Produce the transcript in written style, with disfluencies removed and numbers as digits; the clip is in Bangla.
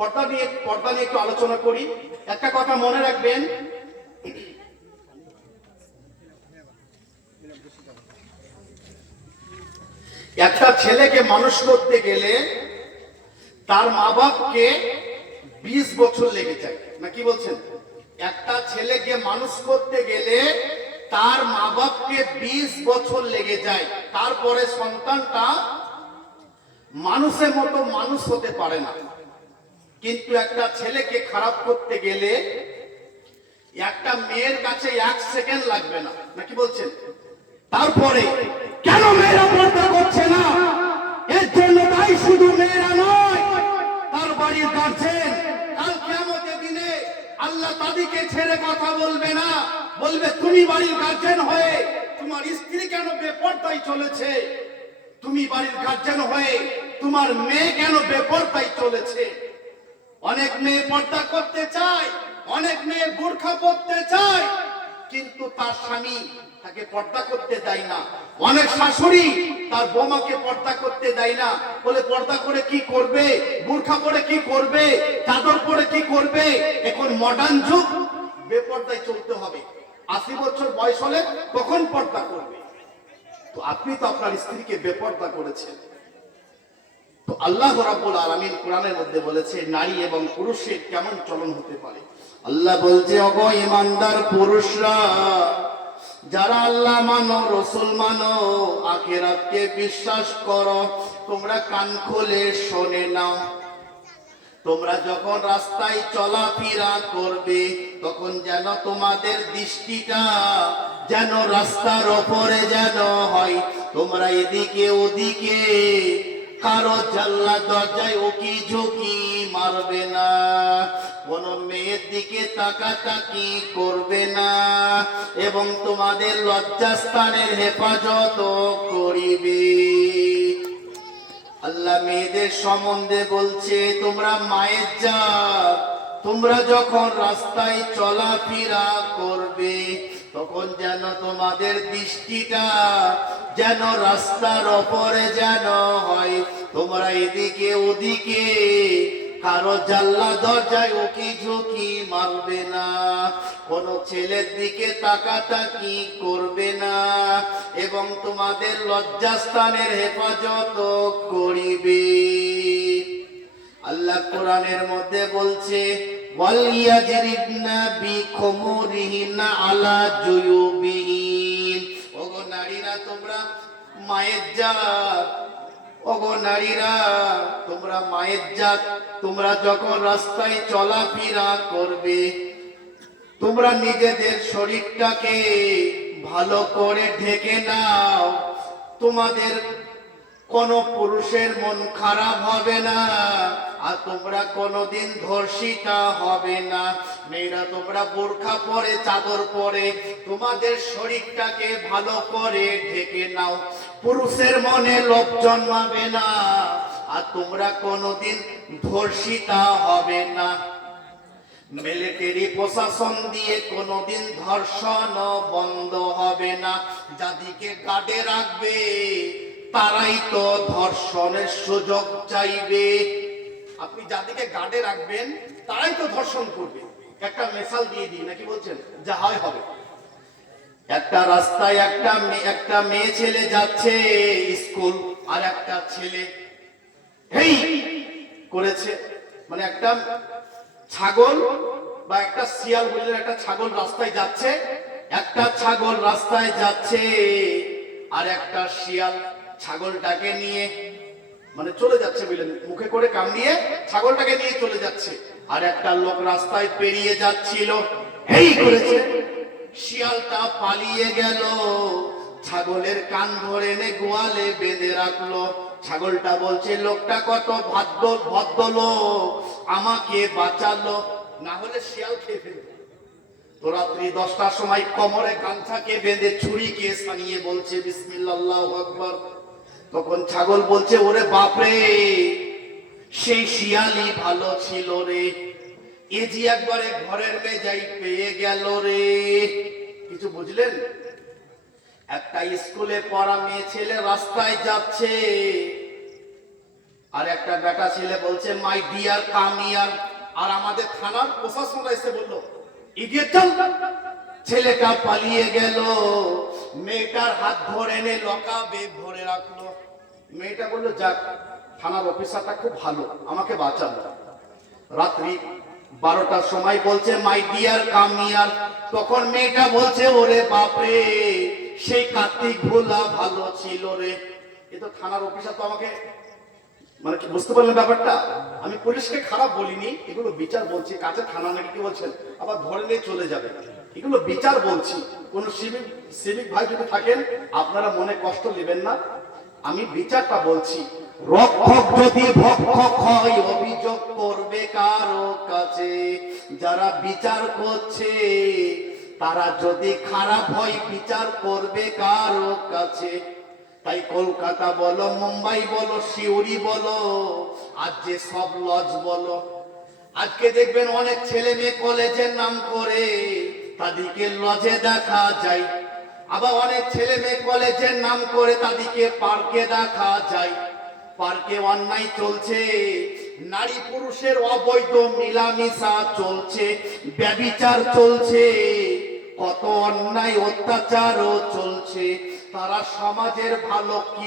পর্দা নিয়ে একটু আলোচনা করি। একটা কথা মনে রাখবেন, একটা ছেলেকে মানুষ করতে গেলে তার মা বাপকে 20 বছর লেগে যায়, না কি বলছেন? একটা ছেলেকে মানুষ করতে গেলে তার মা বাপকে 20 বছর লেগে যায়, তারপরে সন্তানটা মানুষের মতো মানুষ হতে পারে না। কিন্তু একটা ছেলেকে খারাপ করতে গেলে একটা মেয়ের কাছে 1 সেকেন্ড লাগবে না, নাকি বলছেন? তারপরে কেন মেয়েরা পর্দা করছে না? এর জন্য তাই শুধু মেয়েরা নয়, তার বাড়ির গার্জেন কাল কিয়ামতের দিনে আল্লাহ তাদেরকে ছেড়ে কথা বলবে না, বলবে তুমি বাড়ির গার্জেন হয়ে তোমার স্ত্রী কেন বেপরদায় চলেছে, তুমি বাড়ির গার্জেন হয়ে তোমার মেয়ে কেন বেপরদায় চলেছে। অনেক মেয়ে পর্দা করতে চায়, অনেক মেয়ে বোরখা পরতে চায়, কিন্তু তার স্বামী তাকে পর্দা করতে দেয় না। অনেক শাশুড়ি তার বৌমাকে পর্দা করতে দেয় না, বলে পর্দা করে কি করবে, বোরখা পরে কি করবে, চাদর পরে কি করবে। এখন মডার্ন যুগ, বেপর্দায় চলতে হবে। 80 বছর বয়স হলে কখন পর্দা করবে? তো আপনি তো আপনার স্ত্রীকে বেপর্দা করেছেন। তো আল্লাহ রাব্বুল আলামিন কোরআনের মধ্যে বলেছে নারী এবং পুরুষের কেমন চলন হতে পারে। আল্লাহ বলছে, ওগো ঈমানদার পুরুষরা, যারা আল্লাহ মানো, রাসূল মানো, আখিরাতকে বিশ্বাস করো, তোমরা কান খুলে শুনে নাও। তোমরা যখন রাস্তায় চলাফেরা করবে তখন যেন তোমাদের দৃষ্টিটা যেন রাস্তার ওপরে যেন হয়, তোমরা এদিকে ওদিকে কারো জানলা দরজায় উকি ঝুঁকি মারবে না, কোন মেয়ের দিকে তাকাতাকি করবে না, এবং তোমাদের লজ্জাস্থানের হেফাজত করিবে। আল্লাহ মেয়েদের সম্বন্ধে বলছে, তোমরা মায়ের জাত, তোমরা যখন রাস্তায় চলাফেরা করবে তখন যেন তোমাদের দৃষ্টিটা যেন রাস্তার ওপরে যেন হয়, তোমরা এদিকে ওদিকে কারো জানলা দরজায় উকি ঝুঁকি মারবে না, কোন ছেলের দিকে তাকাতাকি করবে না, এবং তোমাদের লজ্জাস্থানের হেফাজত করিবে। আল্লাহ কোরআনের মধ্যে বলছে, ওয়ালিয়াজরিবনা বিখুমুরিহিনা আলা জুয়ুবিহিন। ওগো নারীরা, তোমরা মায়ের জাত, ওগো নারীরা তোমরা মায়ের জাত, তোমরা যখন রাস্তায় চলাফেরা করবে তোমরা নিজেদের শরীরটাকে ভালো করে ঢেকে নাও, তোমাদের কোন পুরুষের মন খারাপ হবে না, আর তোমরা কোনদিন ধর্ষিতা হবে না। মেয়েরা তোমরা বোরখা পরে, চাদর পরে তোমাদের শরীরটাকে ভালো করে ঢেকে নাও, পুরুষের মনে লোভ জন্মাবে না, আর তোমরা কোনদিন ধর্ষিতা হবে না। মিলিটারি প্রশাসন দিয়ে কোনদিন ধর্ষণ বন্ধ হবে না, যাদেরকে গার্ডে রাখবে তারাই তো ধর্ষণের সুযোগ চাইবে। আপনি যাদেরকে গার্ডে রাখবেন তারাই তো ধর্ষণ করবে। একটা মিসাল দিয়ে দিই, নাকি বলছেন? যা হয় হবে। একটা রাস্তায় একটা মেয়ে ছেলে যাচ্ছে স্কুল, আর একটা ছেলে হেই করেছে, মানে একটা ছাগল বা একটা শিয়াল বুঝলেন, একটা ছাগল রাস্তায় যাচ্ছে, একটা ছাগল রাস্তায় যাচ্ছে, আর একটা শিয়াল ছাগলটাকে নিয়ে মানে চলে যাচ্ছে, বুঝলেন, মুখে করে কামড়িয়ে ছাগলটাকে নিয়ে চলে যাচ্ছে। আর একটা লোক রাস্তায় পেরিয়ে যাচ্ছিল, এই করেছে, শিয়ালটা পালিয়ে গেল, ছাগলের কান ধরে এনে গোয়ালে বেঁধে রাখলো। ছাগলটা বলছে, লোকটা কত ভদ্রলোক, আমাকে বাঁচালো, না হলে শিয়াল খেয়ে ফেলবে। তো রাত্রি 10টার সময় কোমরে গামছাকে বেঁধে ছুরিকে সানিয়ে বলছে বিসমিল্লাহ, আল্লাহু আকবার। তখন ছাগল বলছে, ওরে বাপরে, সেই শিয়ালই ভালো ছিল রে, এ যে একবারে ঘরের মেজাই পেয়ে গেল রে। কিছু বুঝলেন? একটা স্কুলে পড়া মেয়ে ছেলে রাস্তায় যাচ্ছে, আর একটা বেটা ছেলে বলছে মাই ডিয়ার কাম হিয়ার। আর আমাদের থানার প্রশাসনরা এসে বলল ইডিয়েট চল। ছেলেটা পালিয়ে গেল, মেয়েটার হাত ধরে এনে লকাবে ভরে রাখলো। মেয়েটা বললো যাক, থানার অফিসারটা খুব ভালো, আমাকে বাঁচালো। রাত্রি 12টার সময় বলছে মাই ডিয়ার কাম হিয়ার। তখন মেয়েটা বলছে ওরে বাপরে, সেই কার্তিক ভোলা ভালো ছিল রে। এ তো থানার অফিসার তো আমাকে, মানে কি বুঝতে পারলেন ব্যাপারটা? আমি পুলিশকে খারাপ বলিনি, এগুলো বিচার বলছি। কাছে থানা নাকি কি বলছেন, আবার ধরে নিয়ে চলে যাবে, এগুলো বিচার বলছি। কোন সিভিক ভাই যদি থাকেন আপনারা মনে কষ্ট নেবেন না, আমি বিচারটা বলছি। রক্ষক যদি ভক্ষক হয় অভিযোগ করবে কারো কাছে। যারা বিচার করছে তারা যদি খারাপ হয় বিচার করবে কারো কাছে। তাই কলকাতা বলো, মুম্বাই বলো, সিউড়ি বলো, আজ যে সব লজ বলো, আজকে দেখবেন অনেক ছেলে মেয়ে কলেজের নাম করে তাদেরকে লজে দেখা যায়। আবার অনেক ছেলে মেয়ে কলেজের নাম করে তাদেরকে পার্কে দেখা যায়। পার্কে অন্যায় চলছে, নারী পুরুষের অবৈধ মিলামিশা চলছে, ব্যভিচার চলছে, কত অন্যায় অত্যাচারও চলছে। তারা সমাজের ভালো কি